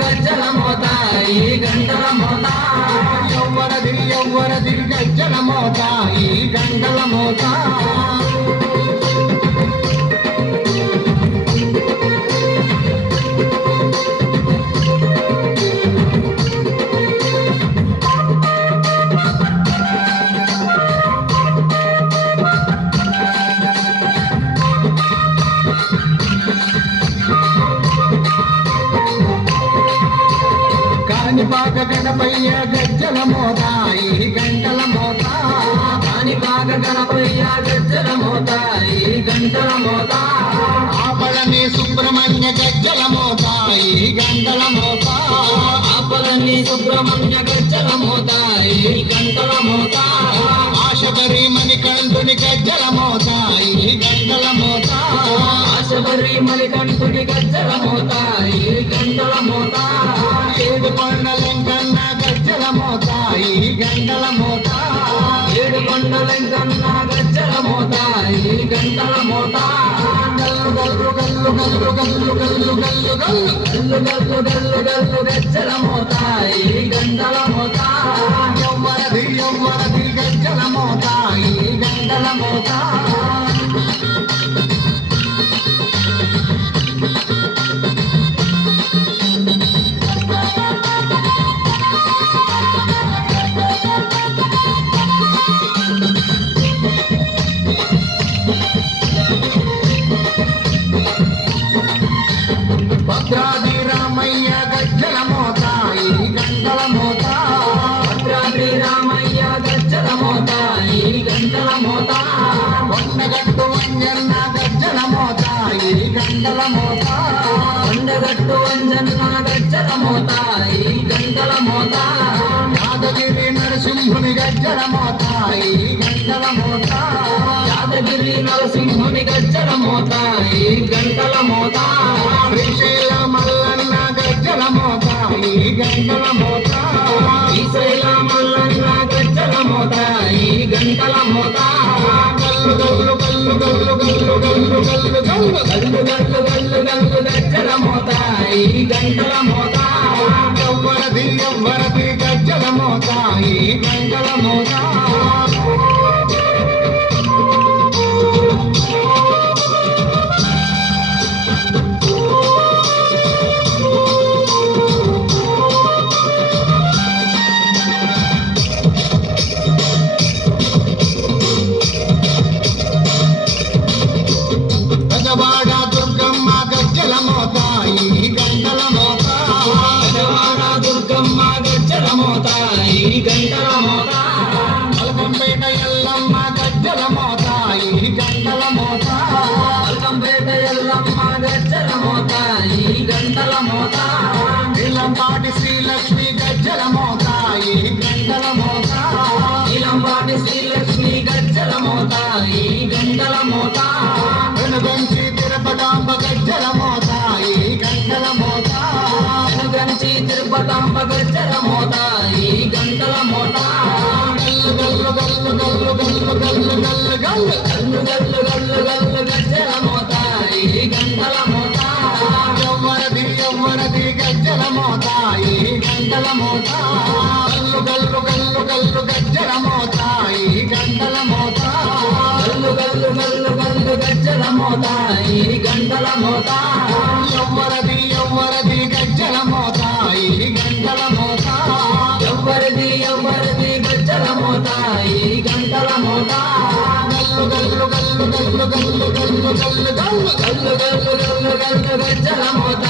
గజ్జల మోత ఈ గంటల మోత ఎవ్వరది గజ్జల మోత ఈ గంటల మోత కాణిపాక గణపయ్య గజ్జల మోత ఈ గంటల మోత కాణిపాక గణపయ్య గజ్జల మోత ఈ గంటల మోత ఆపలని సుబ్రహ్మణ్య గజ్జల మోత ఈ గంటల మోత ఆపలని సుబ్రహ్మణ్య గజ్జల మోత ఈ గంటల మోత ఆశబరి మణికంఠుని గజ్జల మోత ఈ గంటల మోత ఆశబరి మణికంఠుని గజ్జల మోత ఈ గంటల మోత ఏడు కొండలంకన్న గజ్జల మోత ఈ గంటల మోత ఏడు కొండలంకన్న గజ్జల మోత ఈ గంటల మోత గల్లు గల్లు గల్లు గల్లు గల్లు గల్లు గల్లు గల్లు గల్లు గల్లు గజ్జల మోత ఈ గంటల మోత ఎవ్వరది గజ్జల మోత ఈ గంటల మోత భద్రాద్రి రామయ్య గజ్జల మోత ఈ గంటల మోత భద్రాద్రి రామయ్య గజ్జల మోత ఈ గంటల మోత కొండగట్టు అంజన్న గజ్జల మోత ఈ గంటల మోత కొండగట్టు అంజన్న గజ్జల మోత ఈ గంటల మోత యాదగిరి నరసింహుని గజ్జల మోత ఈ గంటల మోత యాదగిరి నరసింహుని గజ్జల మోత ఈ గంటల మోత శ్రీశైల మల్లన్న గజ్జల మోత ఈ గంటల మోత శ్రీశైల మల్లన్న గజ్జల మోత ఈ గంటల మోత గల్లు గల్లు గల్లు గల్లు గల్లు గల్లు గల్లు గల్లు గల్లు గల్లు గల్లు గజ్జల మోత ఈ గంటల మోత ఎవ్వరది గజ్జల మోత ఈ గంటల మోత గజవాడ దుర్గమ్మ గజ్జల మోత ఈ గంటల మోత గజవాడ దుర్గమ్మ గజ్జల మోత ఈ గంటల మోత మల్కంపేట ఎల్లమ్మ గజ్జల మోత ఈ గంటల మోత మల్కంపేట ఎల్లమ్మ గజ్జల మోత ఈ గంటల మోత నీలంపాటి శ్రీలక్ష్మి గజ్జల మోత ఈ గంటల మోత నీలంపాటి శ్రీలక్ష్మి గజ్జల మోత ఈ గంటల మోత వెనుగంచి తిరుపతాంబ గజ్జల మోత ఈ గంటల మోత వెనుగంచి తిరుపతాంబ గజ్జల మోత ఈ గంటల మోత గల్లు గల్లు గల్లు గల్లు గల్లు గల్లు గల్లు గల్లు గల్లు గల్లు గజ్జల మోత ఈ గంటల మోత ఎవ్వరది గజ్జల మోత ఈ గంటల మోత గల్లు గల్లు గల్లు గజ్జల మోత ఈ గంటల మోత గల్లు గల్లు గల్లు గల్లు గజ్జల మోత ఈ గంటల మోత ఎవ్వరది గజ్జల మోత ఈ గంటల మోత ఎవ్వరది గజ్జల మోత ఈ గంటల మోత గల్లు గల్లు గల్లు గల్లు గల్లు గల్లు గల్లు గల్లు గల్లు గల్లు గల్లు గజ్జల మోత